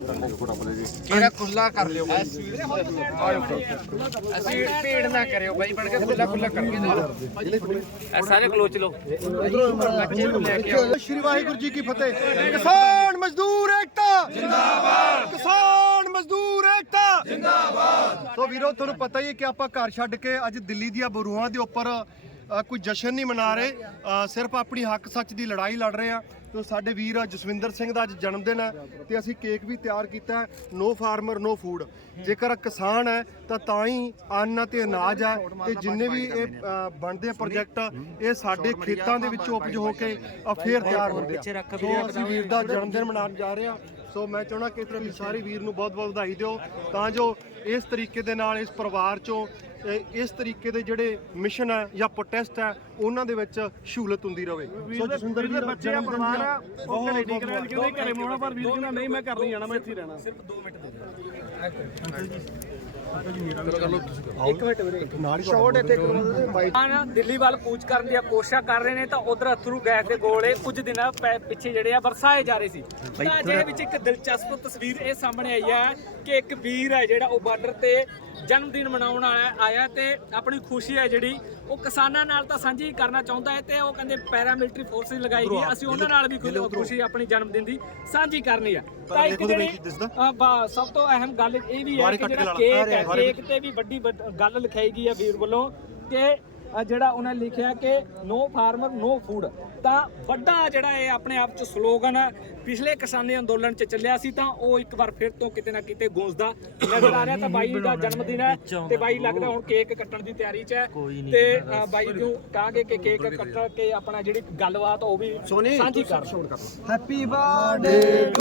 ਕਿਹੜਾ ਖੁੱਲਾ ਕਰ ਲਿਓ ਬਾਈ? ਅਸੀਂ ਭੀੜ ਨਾ ਕਰਿਓ ਬਾਈ, ਬਣ ਕੇ ਖੁੱਲਾ ਖੁੱਲਾ ਕਰਕੇ ਇਹ ਸਾਰੇ ਕਲੋਚ ਲਓ। ਸ਼੍ਰੀ ਵਾਹਿਗੁਰੂ ਜੀ ਕੀ ਫਤਿਹ। ਕਿਸਾਨ ਮਜ਼ਦੂਰ ਏਕਤਾ। ਜਿੰਦਾਬਾਦ ਕਿਸਾਨ ਮਜ਼ਦੂਰ ਏਕਤਾ। ਜਿੰਦਾਬਾਦ ਸੋ ਵੀਰੋ, ਤੁਹਾਨੂੰ ਪਤਾ ਹੀ ਹੈ ਕਿ ਆਪਾਂ ਘਰ ਛੱਡ ਕੇ ਅੱਜ ਦਿੱਲੀ ਦੀਆਂ ਬਰੂਹਾਂ ਦੇ ਉੱਪਰ ਕੋਈ ਜਸ਼ਨ ਨਹੀਂ ਮਨਾ ਰਹੇ। ਸਿਰਫ ਆਪਣੀ ਹੱਕ ਸੱਚ ਦੀ ਲੜਾਈ ਲੜ ਰਹੇ ਆ। ਤੇ ਸਾਡੇ ਵੀਰ ਜਸਵਿੰਦਰ ਸਿੰਘ ਦਾ ਅੱਜ ਜਨਮ ਦਿਨ ਹੈ ਤੇ ਅਸੀਂ ਕੇਕ ਵੀ ਤਿਆਰ ਕੀਤਾ ਨੋ ਫਾਰਮਰ ਨੋ ਫੂਡ ਜੇਕਰ ਕਿਸਾਨ ਹੈ, ਤਾਂ ਤਾਂ ਹੀ ਅੰਨ ਤੇ ਅਨਾਜ ਹੈ ਤੇ ਜਿੰਨੇ ਵੀ ਇਹ ਬਣਦੇ ਆ ਪ੍ਰੋਜੈਕਟ ਇਹ ਸਾਡੇ ਖੇਤਾਂ ਦੇ ਵਿੱਚੋਂ ਉਪਜ ਹੋ ਕੇ ਫੇਰ ਤਿਆਰ ਹੁੰਦੇ ਆ। ਸੋ ਅਸੀਂ ਵੀਰ ਦਾ ਜਨਮ ਦਿਨ ਮਨਾਉਣ ਜਾ ਰਹੇ ਹਾਂ ਸੋ ਮੈਂ ਚਾਹਣਾ ਕਿ ਤੁਸੀਂ ਸਾਰੇ ਵੀਰ ਨੂੰ ਬਹੁਤ ਬਹੁਤ ਵਧਾਈ ਦਿਓ। ਤਾਂ ਜੋ ਇਸ ਤਰੀਕੇ ਦੇ ਨਾਲ ਇਸ ਪਰਿਵਾਰ ਚੋਂ ਇਸ ਤਰੀਕੇ ਦੇ ਜਿਹੜੇ ਮਿਸ਼ਨ ਹੈ ਜਾਂ ਪ੍ਰੋਟੈਸਟ ਹੈ ਉਹਨਾਂ ਦੇ ਵਿੱਚ ਸ਼ਹੂਲਤ ਹੁੰਦੀ ਰਹੇ। ਸੋ ਜਸਵਿੰਦਰ ਵੀਰ ਬੱਚੇ ਆ ਪਰਿਵਾਰ ਆ ਉਹ ਘਰੇ ਠੀਕ ਰਹਿਣ ਕਿਉਂਕਿ ਘਰੇ ਮੋਣਾ ਪਰ ਵੀਰ ਕਹਿੰਦਾ ਨਹੀਂ ਮੈਂ ਕਰ ਨਹੀਂ ਜਾਣਾ ਮੈਂ ਇੱਥੇ ਹੀ ਰਹਿਣਾ। ਸ਼ਾਰਟ ਇੱਥੇ ਕਰਵਾ ਬਾਈ ਨਾ ਦਿੱਲੀ ਵੱਲ ਕੂਚ ਕਰਨ ਦੀਆਂ ਕੋਸ਼ਿਸ਼ਾਂ ਕਰ ਰਹੇ ਨੇ ਤਾਂ ਉਧਰ ਅਥਰੂ ਗੈਸ ਦੇ ਗੋਲੇ ਕੁਝ ਦਿਨਾਂ ਪਿੱਛੇ ਜਿਹੜੇ ਆ ਵਰਸਾਏ ਜਾ ਰਹੇ ਸੀ। ਤਾਂ ਜਿਹਦੇ ਵਿੱਚ ਇੱਕ ਦਿਲਚਸਪ ਤਸਵੀਰ ਇਹ ਸਾਹਮਣੇ ਆਈ ਹੈ ਕਿ ਇੱਕ ਵੀਰ ਹੈ ਜਿਹੜਾ ਉਹ ਬਾਰਡਰ ਤੇ ਜਨਮ ਦਿਨ ਮਨਾਉਣ ਆਇਆ ਆਇਆ ਤੇ ਆਪਣੀ ਖੁਸ਼ੀ ਹੈ ਜਿਹੜੀ ਉਹ ਕਿਸਾਨਾਂ ਨਾਲ ਤਾਂ ਸਾਂਝੀ ਕਰਨਾ ਚਾਹੁੰਦਾ ਹੈ ਤੇ ਉਹ ਕਹਿੰਦੇ ਪੈਰਾਮਿਲਟਰੀ ਫੋਰਸਿਸ ਲਗਾਈ ਗਈ। ਅਸੀਂ ਉਹਨਾਂ ਨਾਲ ਵੀ ਖੁਸ਼ੀ ਆਪਣੀ ਜਨਮ ਦਿਨ ਦੀ ਸਾਂਝੀ ਕਰਨੀ ਆ ਤਾਂ ਇੱਕ ਜਿਹੜੀ ਸਭ ਤੋਂ ਅਹਿਮ ਗੱਲ ਇਹ ਵੀ ਹੈ ਕਿ ਜਿਹੜਾ ਕੇਕ ਹੈ ਕੇਕ ਤੇ ਵੀ ਵੱਡੀ ਗੱਲ ਲਿਖਾਈ ਗਈ ਹੈ ਵੀਰ ਵੱਲੋਂ ਕਿ ਜਿਹੜਾ ਉਹਨੇ ਲਿਖਿਆ ਕਿ ਨੋ ਫਾਰਮਰ ਨੋ ਫੂਡ ਤਾਂ ਵੱਡਾ ਜਿਹੜਾ ਇਹ ਆਪਣੇ ਆਪ ਚ ਸਲੋਗਨ ਪਿਛਲੇ ਕਿਸਾਨੀ ਅੰਦੋਲਨ ਚ ਚੱਲਿਆ ਸੀ ਤਾਂ ਉਹ ਇੱਕ ਵਾਰ ਫਿਰ ਤੋਂ ਕਿਤੇ ਨਾ ਕਿਤੇ ਗੂੰਜਦਾ ਨਜ਼ਰ ਆ ਰਿਹਾ ਤਾਂ ਬਾਈ ਦਾ ਜਨਮ ਦਿਨ ਹੈ ਤੇ ਬਾਈ ਲੱਗਦਾ ਹੁਣ ਕੇਕ ਕੱਟਣ ਦੀ ਤਿਆਰੀ 'ਚ ਹੈ। ਤੇ ਬਾਈ ਨੂੰ ਕਹਾਂਗੇ ਕਿ ਕੇਕ ਕੱਟ ਕੇ ਆਪਣਾ ਜਿਹੜੀ ਗੱਲਬਾਤ ਉਹ ਵੀ ਸਾਂਝੀ ਕਰ। ਹੈਪੀ ਬਰਥਡੇ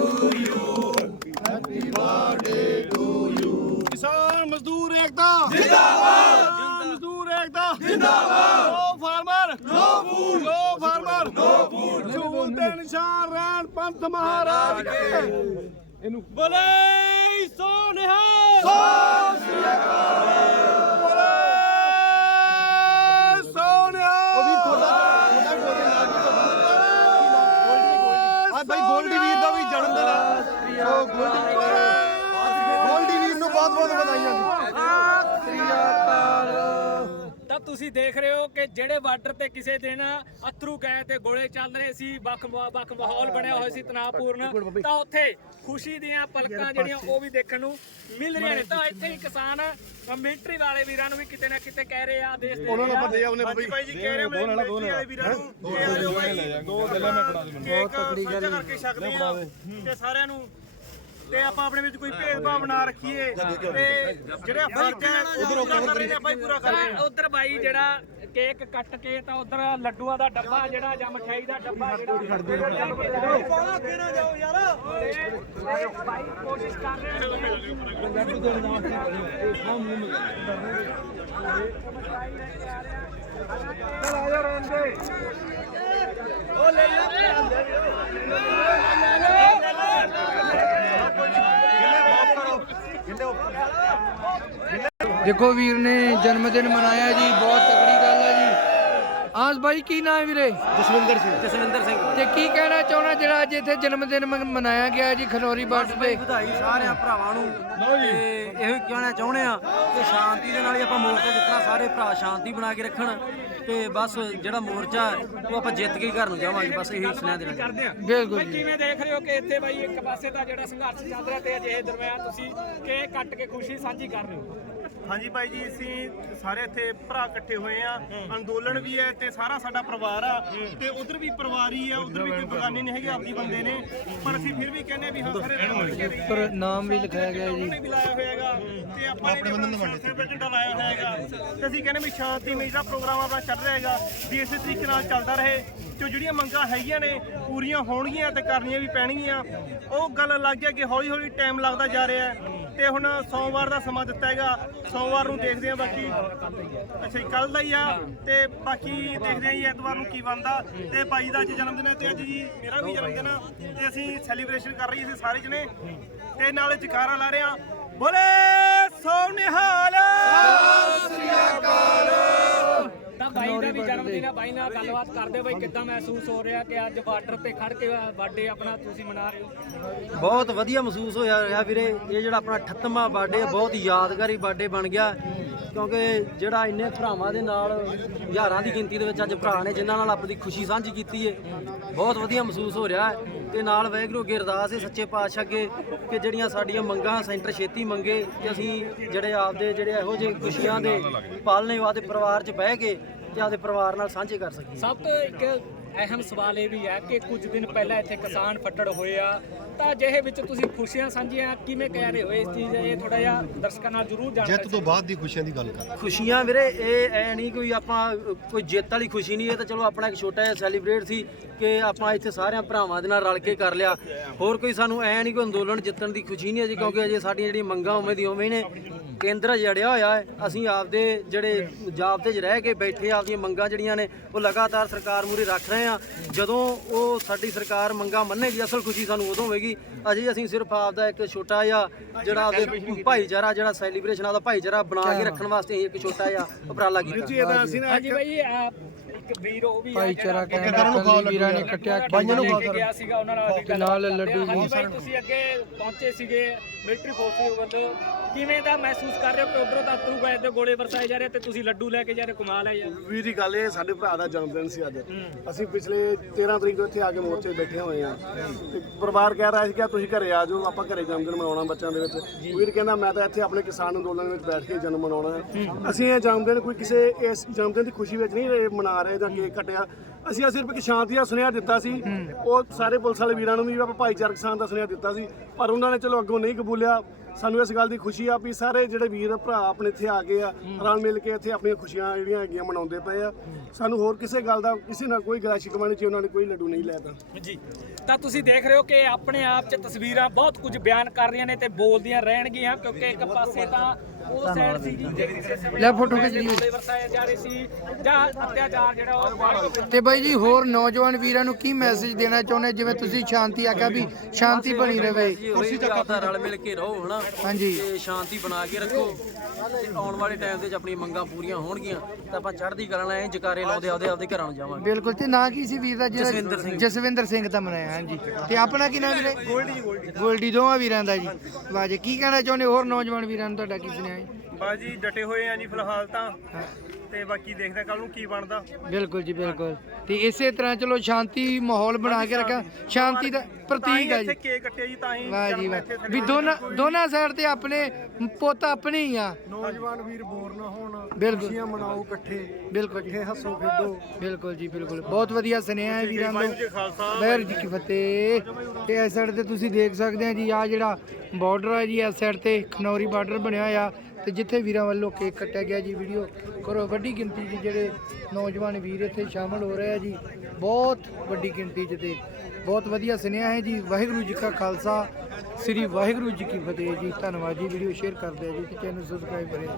ਕਿਸਾਨ ਮਜ਼ਦੂਰ ਏਕਤਾ। ਜਿੰਦਾਬਾਦ ਕਿਸਾਨ ਮਜ਼ਦੂਰ ਏਕਤਾ ਜਿੰਦਾਬਾਦ no farmer no food no farmer no food ਝੂਲ ਦੇ ਨਿਸ਼ਾਨ ਰਹਿਣ ਪੰਥ ਮਹਾਰਾਜ ਕੇ। ਇਹਨੂੰ ਬੋਲੇ ਸੋ ਨਿਹਾਲ। ਸੋ ਸ੍ਰੀ ਅਕਾਲ। ਤੁਸੀਂ ਦੇਖ ਰਹੇ ਹੋ ਕਿ ਜਿਹੜੇ ਬਾਰਡਰ ਤੇ ਕਿਸੇ ਦਿਨ ਅਥਰੂ ਗਏ ਤੇ ਗੋਲੇ ਚੱਲ ਰਹੇ ਸੀ ਵੱਖ ਵੱਖ ਮਾਹੌਲ ਬਣਿਆ ਹੋਇਆ ਸੀ ਤਣਾਅਪੂਰਨ। ਤਾਂ ਉੱਥੇ ਖੁਸ਼ੀ ਦੀਆਂ ਪਲਕਾਂ ਜਿਹੜੀਆਂ ਉਹ ਵੀ ਦੇਖਣ ਨੂੰ ਮਿਲ ਰਹੀਆਂ ਨੇ। ਤਾਂ ਇੱਥੇ ਹੀ ਕਿਸਾਨ ਮਿਲਟਰੀ ਵਾਲੇ ਵੀਰਾਂ ਨੂੰ ਵੀ ਕਿਤੇ ਨਾ ਕਿਤੇ ਕਹਿ ਰਹੇ ਆ ਦੇਸ਼ ਦੇ ਉਹਨਾਂ ਨੂੰ ਦੇ ਆਉਨੇ ਭਾਈ ਜੀ ਕਹਿ ਰਹੇ ਆ ਮਿਲਟਰੀ ਵਾਲੇ ਵੀਰਾਂ ਨੂੰ ਕਿ ਆ ਜਾਓ ਭਾਈ ਦੋ ਦਿਲਾਂ ਮੈਂ ਫੜਾ ਦੇ ਕੇਕ ਸਾਂਝਾ ਕਰਕੇ ਛਕਦੇ ਆ ਤੇ ਸਾਰਿਆਂ ਨੂੰ ਤੇ ਆਪਾਂ ਆਪਣੇ ਵਿੱਚ ਕੋਈ ਭੇਦਭਾਵ ਨਾ ਰੱਖੀਏ ਤੇ ਜਿਹੜੇ ਆਪਾਂ ਉਧਰ ਕਰ ਰਹੇ ਨੇ ਆਪਾਂ ਹੀ ਪੂਰਾ ਕਰ ਰਹੇ ਹਾਂ ਉਧਰ ਬਾਈ ਜਿਹੜਾ ਕੇਕ ਕੱਟ ਕੇ ਤਾਂ ਉਧਰ ਲੱਡੂਆਂ ਦਾ ਡੱਬਾ ਜਿਹੜਾ ਜਾਂ ਮਠਿਆਈ ਦਾ ਡੱਬਾ ਜਿਹੜਾ ਪਾਣਾ ਕਿਹਨਾਂ ਜਾਓ ਯਾਰ ਬਾਈ ਕੋਸ਼ਿਸ਼ ਕਰ ਰਹੇ ਨੇ ਦੇਖੋ ਵੀਰ ਨੇ ਜਨਮ ਦਿਨ ਮਨਾਇਆ ਜੀ ਬਹੁਤ ਤਕੜੀ ਗੱਲ ਹੈ ਜੀ। ਆਸ ਬਾਈ ਕੀ ਨਾਮ ਹੈ ਵੀਰੇ? ਜਸਵਿੰਦਰ ਸਿੰਘ। ਜਸਵਿੰਦਰ ਸਿੰਘ। ਤੇ ਕੀ ਕਹਿਣਾ ਚਾਹਣਾ ਜਿਹੜਾ ਅੱਜ ਇੱਥੇ ਜਨਮ ਦਿਨ ਮਨ- ਮਨਾਇਆ ਗਿਆ ਜੀ ਖਨੌਰੀ ਬਾਰਡਰ ਤੇ? ਵਧਾਈ ਸਾਰਿਆਂ ਭਰਾਵਾਂ ਨੂੰ। ਤੇ ਇਹੋ ਹੀ ਕਹਿਣਾ ਚਾਹੁੰਦੇ ਆ ਕਿ ਸ਼ਾਂਤੀ ਦੇ ਨਾਲ ਹੀ ਆਪਾਂ ਮੋਰਚਾ ਜਿੱਤਣਾ ਸਾਰੇ ਭਰਾ ਸ਼ਾਂਤੀ ਬਣਾ ਕੇ ਰੱਖਣ ਤੇ ਬਸ ਜਿਹੜਾ ਮੋਰਚਾ ਹੈ, ਉਹ ਆਪਾਂ ਜਿੱਤ ਕੇ ਹੀ ਘਰ ਨੂੰ ਜਾਵਾਂਗੇ ਬਸ ਇਹੀ ਸੁਨੇਹਾ ਦੇਣਾ ਕਰਦੇ ਆ। ਬਿਲਕੁਲ ਭਾਈ ਕਿਵੇਂ ਦੇਖ ਰਹੇ ਹੋ ਕਿ ਇੱਥੇ ਬਾਈ ਇੱਕ ਪਾਸੇ ਦਾ ਜਿਹੜਾ ਸੰਘਰਸ਼ ਚੱਲ ਰਿਹਾ ਤੇ ਅਜਿਹੇ ਦਰਮਿਆਨ ਤੁਸੀਂ ਕੇਕ ਕੱਟ ਕੇ ਖੁਸ਼ੀ ਸਾਂਝੀ ਕਰ ਰਹੇ ਹੋ? ਹਾਂਜੀ ਭਾਈ ਜੀ ਅਸੀਂ ਸਾਰੇ ਇੱਥੇ ਭਰਾ ਇਕੱਠੇ ਹੋਏ ਆ। ਅੰਦੋਲਨ ਵੀ ਹੈ ਤੇ ਸਾਰਾ ਸਾਡਾ ਪਰਿਵਾਰ ਆ। ਤੇ ਉਧਰ ਵੀ ਪਰਿਵਾਰ ਹੀ ਆ ਉਧਰ ਵੀ ਕੋਈ ਬਗਾਨੇ ਨਹੀਂ ਹੈਗੇ ਆਪਦੀ ਬੰਦੇ ਨੇ। ਪਰ ਅਸੀਂ ਫਿਰ ਵੀ ਕਹਿੰਦੇ ਵੀ ਹਾਂ ਸਾਰੇ ਰਲ ਕੇ ਰਹੀਏ। ਪਰ ਨਾਮ ਵੀ ਲਿਖਾਇਆ ਗਿਆ ਜੀ। ਉਹਨੇ ਵੀ ਲਾਇਆ ਹੋਇਆ ਹੈਗਾ ਤੇ ਆਪਾਂ ਨੇ ਆਪਣੇ ਝੰਡਾ ਲਾਇਆ ਹੋਇਆ ਹੈਗਾ ਤੇ ਅਸੀਂ ਕਹਿੰਦੇ ਵੀ ਸ਼ਾਂਤੀ ਮੇਜ ਦਾ ਪ੍ਰੋਗਰਾਮ ਆਪਣਾ ਚੱਲ ਰਿਹਾ ਹੈਗਾ। ਵੀ ਇਸੇ ਤਰੀਕੇ ਨਾਲ ਚੱਲਦਾ ਰਹੇ ਤੇ ਜਿਹੜੀਆਂ ਮੰਗਾਂ ਹੈਗੀਆਂ ਨੇ ਪੂਰੀਆਂ ਹੋਣਗੀਆਂ ਤੇ ਕਰਨੀਆਂ ਵੀ ਪੈਣਗੀਆਂ। ਉਹ ਗੱਲ ਅਲੱਗ ਹੈ ਕਿ ਹੌਲੀ ਹੌਲੀ ਟਾਈਮ ਲੱਗਦਾ ਜਾ ਰਿਹਾ ਹੈ। ਤੇ ਹੁਣ ਸੋਮਵਾਰ ਦਾ ਸਮਾਂ ਦਿੱਤਾ ਹੈਗਾ। ਸੋਮਵਾਰ ਨੂੰ ਦੇਖਦੇ ਹਾਂ ਬਾਕੀ। ਅੱਛਾ ਕੱਲ ਦਾ ਹੀ ਆ ਤੇ ਬਾਕੀ ਦੇਖਦੇ ਹਾਂ ਜੀ ਐਤਵਾਰ ਨੂੰ ਕੀ ਬਣਦਾ। ਤੇ ਬਾਈ ਦਾ ਅੱਜ ਜਨਮ ਦਿਨ ਹੈ ਤੇ ਅੱਜ ਜੀ ਮੇਰਾ ਵੀ ਜਨਮ ਦਿਨ ਆ ਤੇ ਅਸੀਂ ਸੈਲੀਬ੍ਰੇਸ਼ਨ ਕਰ ਰਹੀ ਸੀ ਸਾਰੇ ਜਣੇ। ਤੇ ਨਾਲ ਜਕਾਰਾ ਲਾ ਰਹੇ ਆ ਬੋਲੇ ਸੋ ਨਿਹਾਲ ਤਾਂ ਤਾਂ ਬਾਈ ਦਾ ਵੀ ਜਨਮ ਦਿਨ ਆ, ਬਾਈ ਨਾਲ ਗੱਲਬਾਤ ਕਰਦੇ ਬਾਈ ਕਿੱਦਾਂ ਮਹਿਸੂਸ ਹੋ ਰਿਹਾ ਕਿ ਅੱਜ ਬਾਰਡਰ ਤੇ ਖੜ ਕੇ ਬਰਥਡੇ ਆਪਣਾ ਤੁਸੀਂ ਮਨਾ ਰਹੇ ਹੋ? ਬਹੁਤ ਵਧੀਆ ਮਹਿਸੂਸ ਹੋਇਆ ਰਿਹਾ ਵੀਰੇ, ਇਹ ਜਿਹੜਾ ਆਪਣਾ 38ਵਾਂ ਬਰਥਡੇ ਬਹੁਤ ਯਾਦਗਾਰੀ ਬਰਥਡੇ ਬਣ ਗਿਆ। ਕਿਉਂਕਿ ਜਿਹੜਾ ਇੰਨੇ ਭਰਾਵਾਂ ਦੇ ਨਾਲ, ਹਜ਼ਾਰਾਂ ਦੀ ਗਿਣਤੀ ਦੇ ਵਿੱਚ ਅੱਜ ਭਰਾ ਨੇ, ਜਿਨ੍ਹਾਂ ਨਾਲ ਆਪਣੀ ਖੁਸ਼ੀ ਸਾਂਝੀ ਕੀਤੀ ਹੈ ਬਹੁਤ ਵਧੀਆ ਮਹਿਸੂਸ ਹੋ ਰਿਹਾ ਤੇ ਨਾਲ ਵਾਹਿਗੁਰੂ ਅੱਗੇ ਅਰਦਾਸ ਹੈ ਸੱਚੇ ਪਾਤਸ਼ਾਹ ਅੱਗੇ ਕਿ ਜਿਹੜੀਆਂ ਸਾਡੀਆਂ ਮੰਗਾਂ, ਸੈਂਟਰ ਛੇਤੀ ਮੰਗੇ ਕਿ ਅਸੀਂ ਜਿਹੜੇ ਆਪਦੇ ਜਿਹੜੇ ਇਹੋ ਜਿਹੇ ਖੁਸ਼ੀਆਂ ਦੇ ਪਾਲਣੇ ਵਾਦੇ ਪਰਿਵਾਰ 'ਚ ਬਹਿ ਕੇ ਤੇ ਆਪਦੇ ਪਰਿਵਾਰ ਨਾਲ ਸਾਂਝੇ ਕਰ ਸਕੀਏ? ਸਭ ਤੋਂ ਇੱਕ ਅਹਿਮ ਸਵਾਲ ਇਹ ਵੀ ਹੈ ਕਿ ਕੁਝ ਦਿਨ ਪਹਿਲਾਂ ਇੱਥੇ ਕਿਸਾਨ ਫੱਟੜ ਹੋਏ ਆ। ਤਾਂ ਜਿਹੇ ਵਿੱਚ ਤੁਸੀਂ ਖੁਸ਼ੀਆਂ ਸਾਂਝੀਆਂ ਕਿਵੇਂ ਕਹਿ ਰਹੇ ਹੋ? ਇਸ ਚੀਜ਼ ਇਹ ਥੋੜਾ ਜਿਹਾ ਦਰਸ਼ਕਾਂ ਨਾਲ ਜ਼ਰੂਰ ਜਾਣਨਾ ਜਿੱਤ ਤੋਂ ਬਾਅਦ ਦੀ ਖੁਸ਼ੀਆਂ ਦੀ ਗੱਲ ਕਰ। ਖੁਸ਼ੀਆਂ ਵੀਰੇ ਇਹ ਐ ਨਹੀਂ ਕੋਈ ਆਪਾਂ ਕੋਈ ਜਿੱਤ ਵਾਲੀ ਖੁਸ਼ੀ ਨਹੀਂ ਇਹ ਤਾਂ ਚਲੋ ਆਪਣਾ ਇੱਕ ਛੋਟਾ ਜਿਹਾ ਸੈਲੀਬ੍ਰੇਟ ਸੀ। ਕਿ ਆਪਾਂ ਇੱਥੇ ਸਾਰਿਆਂ ਭਰਾਵਾਂ ਦੇ ਨਾਲ ਰਲ ਕੇ ਕਰ ਲਿਆ। ਹੋਰ ਕੋਈ ਸਾਨੂੰ ਐ ਨਹੀਂ ਕੋਈ ਅੰਦੋਲਨ ਜਿੱਤਣ ਦੀ ਖੁਸ਼ੀ ਨਹੀਂ ਹੈ ਜੀ ਕਿਉਂਕਿ ਅਜੇ ਸਾਡੀਆਂ ਜਿਹੜੀਆਂ ਮੰਗਾਂ ਉਵੇਂ ਦੀ ਉਵੇਂ ਨੇ। ਕੇਂਦਰ ਜੜਿਆ ਹੋਇਆ ਹੈ। ਅਸੀਂ ਆਪਦੇ ਜਿਹੜੇ ਜਾਬਤੇ 'ਚ ਰਹਿ ਕੇ ਬੈਠੇ ਆਪਦੀਆਂ ਮੰਗਾਂ ਜਿਹੜੀਆਂ ਨੇ ਉਹ ਲਗਾਤਾਰ ਸਰਕਾਰ ਮੂਰੇ ਰੱਖ ਰਹੇ ਆ ਜਦੋਂ ਉਹ ਸਾਡੀ ਸਰਕਾਰ ਮੰਗਾਂ ਮੰਨੇਗੀ ਅਸਲ ਖੁਸ਼ੀ ਸਾਨੂੰ ਉਦੋਂ ਹੋਵੇਗੀ। ਅਜੇ ਅਸੀਂ ਸਿਰਫ ਆਪਦਾ ਇੱਕ ਛੋਟਾ ਜਿਹਾ ਜਿਹੜਾ ਆਪਦੇ ਭਾਈਚਾਰਾ ਜਿਹੜਾ ਸੈਲੀਬ੍ਰੇਸ਼ਨ ਆਪਦਾ ਭਾਈਚਾਰਾ ਬਣਾ ਕੇ ਰੱਖਣ ਵਾਸਤੇ ਅਸੀਂ ਇੱਕ ਛੋਟਾ ਜਿਹਾ ਉਪਰਾਲਾ ਕੀਤਾ। ਹਾਂਜੀ ਬਾਈ ਆਹ ਇੱਕ ਵੀਰ ਉਹ ਵੀ ਆ ਭਾਈਚਾਰਾ ਜਿਹੜਾ ਵੀਰਾਂ ਨੇ ਕੱਟਿਆ ਬਾਈਆਂ ਨੂੰ ਗਿਆ ਸੀਗਾ ਉਹਨਾਂ ਨਾਲ ਵੀ ਨਾਲ ਲੱਡੂ ਬਾਈ ਤੁਸੀਂ ਅੱਗੇ ਪਹੁੰਚੇ ਸੀਗੇ ਮਿਲਟਰੀ ਫੋਰਸ ਵੱਲੋਂ। ਕਿਵੇਂ ਦਾ ਮਹਿਸੂਸ ਕਰ ਰਹੇ ਹੋ ਕਿ ਉਧਰੋਂ ਤਾਂ ਅਤਰੂ ਗਏ ਤੇ ਗੋਲੇ ਵਰਸਾਏ ਜਾ ਰਹੇ ਤੇ ਤੁਸੀਂ ਲੱਡੂ ਲੈ ਕੇ ਜਾ ਰਹੇ ਕਮਾਲ ਹੈ ਯਾਰ। ਵੀਰ ਦੀ ਗੱਲ ਇਹ ਸਾਡੇ ਭਰਾ ਦਾ ਜਨਮ ਦਿਨ ਸੀ ਅੱਜ। ਅਸੀਂ ਪਿਛਲੇ 13 ਤਰੀਕ ਤੋਂ ਇੱਥੇ ਆ ਕੇ ਮੋਰਚੇ 'ਤੇ ਬੈਠੇ ਹੋਏ ਆ ਤੇ ਪਰਿਵਾਰ ਕਹਿ ਰਿਹਾ ਸੀ ਕਿ ਤੁਸੀਂ ਘਰੇ ਆ ਜਾਓ ਆਪਾਂ ਘਰੇ ਜਨਮ ਦਿਨ ਮਨਾਉਣਾ ਬੱਚਿਆਂ ਦੇ ਵਿੱਚ। ਵੀਰ ਕਹਿੰਦਾ ਮੈਂ ਤਾਂ ਇੱਥੇ ਆਪਣੇ ਕਿਸਾਨ ਅੰਦੋਲਨ ਵਿੱਚ ਬੈਠ ਕੇ ਜਨਮ ਮਨਾਉਣਾ। ਹੈ। ਅਸੀਂ ਇਹ ਜਨਮ ਦਿਨ ਕੋਈ ਕਿਸੇ ਇਸ ਜਨਮ ਦਿਨ ਦੀ ਖੁਸ਼ੀ ਵਿੱਚ ਨਹੀਂ ਇਹ ਮਨਾ ਰਹੇ ਜਾਂ ਕੇਕ ਕੱਟਿਆ। ਅਸੀਂ ਆਹ ਸਿਰਫ ਇੱਕ ਸ਼ਾਂਤੀ ਦਾ ਸੁਨੇਹਾ ਦਿੱਤਾ ਸੀ। ਉਹ ਸਾਰੇ ਪੁਲਿਸ ਵਾਲੇ ਵੀਰਾਂ ਨੂੰ ਵੀ ਆਪਾਂ ਭਾਈਚਾਰਕ ਕਿਸਾਨ ਦਾ ਸੁਨੇਹਾ ਦਿੱਤਾ ਸੀ। ਪਰ ਉਹਨਾਂ ਨੇ ਚਲੋ ਅੱਗੋਂ ਨਹੀਂ ਕਬੂਲਿਆ। ਸਾਨੂੰ ਇਸ ਗੱਲ ਦੀ ਖੁਸ਼ੀ ਆ ਵੀ ਸਾਰੇ ਜਿਹੜੇ ਵੀਰ ਭਰਾ ਆਪਣੇ ਇੱਥੇ ਆ ਗਏ ਆ, ਰਲ ਮਿਲ ਕੇ ਇੱਥੇ ਆਪਣੀਆਂ ਖੁਸ਼ੀਆਂ ਜਿਹੜੀਆਂ ਹੈਗੀਆਂ ਮਨਾਉਂਦੇ ਪਏ ਆ। ਸਾਨੂੰ ਹੋਰ ਕਿਸੇ ਗੱਲ ਦਾ, ਕਿਸੇ ਨਾਲ ਕੋਈ ਗਲਾ ਸ਼ਿਕਵਾ ਨਹੀਂ ਉਹਨਾਂ ਨੇ ਕੋਈ ਲੱਡੂ ਨਹੀਂ ਲੈਤਾ ਜੀ। ਤਾਂ ਤੁਸੀਂ ਦੇਖ ਰਹੇ ਹੋ ਕਿ ਆਪਣੇ ਆਪ 'ਚ ਤਸਵੀਰਾਂ ਬਹੁਤ ਕੁਝ ਬਿਆਨ ਕਰ ਰਹੀਆਂ ਨੇ ਤੇ ਬੋਲਦੀਆਂ ਰਹਿਣਗੀਆਂ, ਕਿਉਂਕਿ ਇੱਕ ਪਾਸੇ ਤਾਂ ਉਹ ਸਾਈਡ ਸੀ ਜੀ। ਜਿਹੜੀ ਕਿਸੇ ਵੇਲੇ ਲੈ ਫੋਟੋ ਖਿੱਚ ਲਈ। ਗੋਲੇ ਵਰਸਾਏ ਜਾ ਰਹੇ ਸੀ ਜਾਂ ਅਤਿਆਚਾਰ ਜਿਹੜਾ ਉਹ ਬਾਹਰ ਤੇ ਬਾਈ ਜੀ ਹੋਰ ਨੌਜਵਾਨ ਵੀਰਾਂ ਨੂੰ ਕੀ ਮੈਸੇਜ ਦੇਣਾ ਚਾਹੁੰਦੇ? ਜਿਵੇਂ ਤੁਸੀਂ ਸ਼ਾਂਤੀ ਆਖਿਆ ਵੀ ਸ਼ਾਂਤੀ ਬਣੀ ਰਵੇ। ਕੁਰਸੀ ਤੱਕ ਆਪਦਾ ਰਲ ਮਿਲ ਕੇ ਰਹੋ ਹਨਾ? ਹਾਂਜੀ। ਤੇ ਸ਼ਾਂਤੀ ਬਣਾ ਕੇ ਰੱਖੋ। ਤੇ ਆਉਣ ਵਾਲੇ ਟਾਈਮ ਦੇ ਵਿੱਚ ਆਪਣੀਆਂ ਮੰਗਾਂ ਪੂਰੀਆਂ ਹੋਣਗੀਆਂ ਤਾਂ ਆਪਾਂ ਚੜ੍ਹਦੀ ਕਲਾ ਨਾਲ ਐਂ ਜਕਾਰੇ ਲਾਉਂਦੇ ਆਪਦੇ ਆਪਦੇ ਘਰਾਂ ਨੂੰ ਜਾਵਾਂਗੇ। ਬਿਲਕੁਲ ਤੇ ਨਾਂ ਕੀ ਸੀ ਵੀਰ ਦਾ ਜਿਹੜਾ ਜਸਵਿੰਦਰ ਸਿੰਘ। ਜਸਵਿੰਦਰ ਸਿੰਘ ਦਾ ਮਨਾਇਆ ਹਾਂਜੀ। ਤੇ ਆਪਣਾ ਕੀ ਨਾਮ ਵੀਰੇ? ਗੋਲਡੀ ਗੋਲਡੀ। ਗੋਲਡੀ ਦੋਵਾਂ ਵੀਰਾਂ ਦਾ ਜੀ। ਵਾਹ ਜੀ ਕੀ ਕਹਿਣਾ ਚਾਹੁੰਦੇ ਹੋਰ ਨੌਜਵਾਨ ਵੀਰਾਂ ਨੂੰ ਤੁਹਾਡਾ ਕੀ ਸੁਨੇਹਾ? ਹੈ ਬਾਜੀ ਡਟੇ ਹੋਏ ਆ ਜੀ ਫਿਲਹਾਲ ਤਾਂ। ਤੇ ਬਾਕੀ ਦੇਖਦੇ ਕੱਲ ਨੂੰ ਕੀ ਬਣਦਾ। ਬਿਲਕੁਲ ਜੀ ਬਿਲਕੁਲ। ਤੇ ਇਸੇ ਤਰ੍ਹਾਂ ਚਲੋ ਸ਼ਾਂਤੀ ਮਾਹੌਲ ਬਣਾ ਕੇ ਰੱਖਾਂ ਸ਼ਾਂਤੀ ਦਾ ਪ੍ਰਤੀਕ ਹੈ ਇੱਥੇ ਜੀ। ਕੇਕ ਕੱਟਿਆ ਜੀ ਤਾਂ ਹੀ ਵਾਹ ਜੀ ਵਾਹ। ਇੱਥੇ ਵੀ ਦੋਨਾਂ ਦੋਨਾਂ ਸਾਈਡ ਤੇ ਆਪਣੇ ਪੁੱਤ ਆਪਣੇ ਹੀ ਆ। ਨੌਜਵਾਨ ਵੀਰ ਬੋਰ ਨਾ ਹੋਣ। ਬਿਲਕੁਲ। ਖੁਸ਼ੀਆਂ ਮਨਾਓ ਇਕੱਠੇ। ਬਿਲਕੁਲ ਜੀ। ਹੱਸੋ ਖੇਡੋ। ਬਿਲਕੁਲ ਜੀ ਬਿਲਕੁਲ। ਬਹੁਤ ਵਧੀਆ ਸੁਨੇਹਾ ਹੈ ਵੀਰਾਂ ਨੂੰ। ਜੀ ਖਾਲਸਾ ਵਾਹਿਗੁਰੂ ਜੀ ਕੀ ਫਤਿਹ। ਤੇ ਇਸ ਸਾਈਡ ਤੇ ਤੁਸੀਂ ਦੇਖ ਸਕਦੇ ਆ ਜੀ ਆ ਜਿਹੜਾ ਬਾਰਡਰ ਹੈ ਜੀ ਇਸ ਸਾਈਡ ਤੇ ਖਨੌਰੀ ਬਾਰਡਰ ਬਣਿਆ ਹੋਇਆ। ਤੇ ਜਿੱਥੇ ਵੀਰਾਂ ਵੱਲੋਂ ਕੇਕ ਕੱਟਿਆ ਗਿਆ ਜੀ, ਵੀਡੀਓ ਕਰੋ। ਵੱਡੀ ਗਿਣਤੀ 'ਚ ਜਿਹੜੇ ਨੌਜਵਾਨ ਵੀਰ ਇੱਥੇ ਸ਼ਾਮਲ ਹੋ ਰਹੇ ਆ ਜੀ, ਬਹੁਤ ਵੱਡੀ ਗਿਣਤੀ 'ਚ ਤੇ ਬਹੁਤ ਵਧੀਆ ਸੁਨੇਹਾ ਹੈ ਜੀ। ਵਾਹਿਗੁਰੂ ਜੀ ਕਾ ਖਾਲਸਾ, ਸ੍ਰੀ ਵਾਹਿਗੁਰੂ ਜੀ ਕੀ ਫਤਿਹ ਜੀ। ਧੰਨਵਾਦ ਜੀ, ਵੀਡੀਓ ਸ਼ੇਅਰ ਕਰਦੇ ਆ ਜੀ ਤੇ ਚੈਨਲ ਸਬਸਕ੍ਰਾਈਬ ਕਰਿਆ